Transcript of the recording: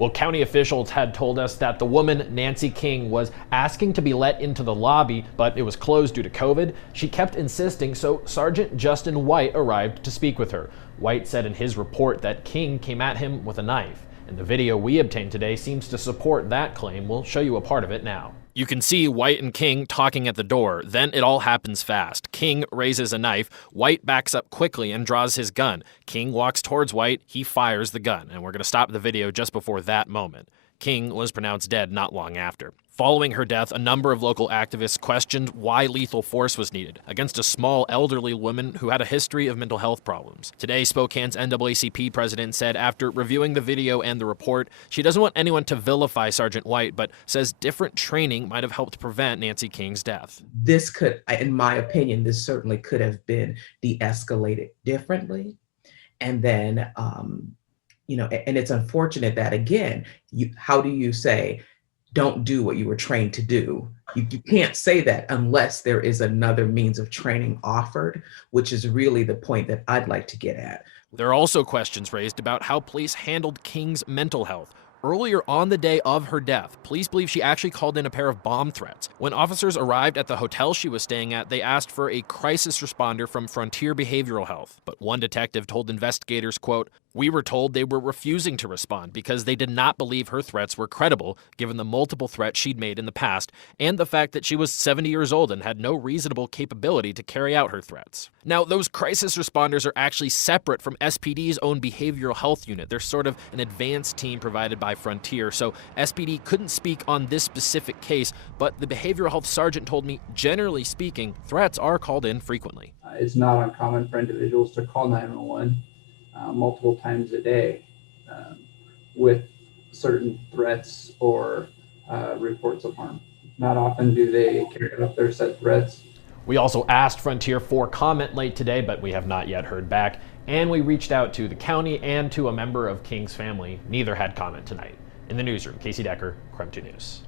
Well, county officials had told us that the woman, Nancy King, was asking to be let into the lobby, but it was closed due to COVID. She kept insisting, so Sergeant Justin White arrived to speak with her. White said in his report that King came at him with a knife, and the video we obtained today seems to support that claim. We'll show you a part of it now. You can see White and King talking at the door. Then it all happens fast. King raises a knife. White backs up quickly and draws his gun. King walks towards White. He fires the gun. And we're going to stop the video just before that moment. King was pronounced dead not long after. Following her death, a number of local activists questioned why lethal force was needed against a small elderly woman who had a history of mental health problems. Today, Spokane's NAACP president said after reviewing the video and the report, she doesn't want anyone to vilify Sergeant White, but says different training might have helped prevent Nancy King's death. This could, in my opinion, this certainly could have been de-escalated differently. And then, and it's unfortunate that, again, how do you say, don't do what you were trained to do? You can't say that unless there is another means of training offered, which is really the point that I'd like to get at. There are also questions raised about how police handled King's mental health. Earlier on the day of her death, police believe she actually called in a pair of bomb threats. When officers arrived at the hotel she was staying at, they asked for a crisis responder from Frontier Behavioral Health. But one detective told investigators, quote, "We were told they were refusing to respond because they did not believe her threats were credible, given the multiple threats she'd made in the past, and the fact that she was 70 years old and had no reasonable capability to carry out her threats." Now, those crisis responders are actually separate from SPD's own behavioral health unit. They're sort of an advanced team provided by Frontier, so SPD couldn't speak on this specific case, but the behavioral health sergeant told me, generally speaking, threats are called in frequently. It's not uncommon for individuals to call 911 multiple times a day with certain threats or reports of harm. Not often do they carry out their set threats. We also asked Frontier for comment late today, but we have not yet heard back. And we reached out to the county and to a member of King's family. Neither had comment tonight. In the newsroom, Casey Decker, KREM 2 News.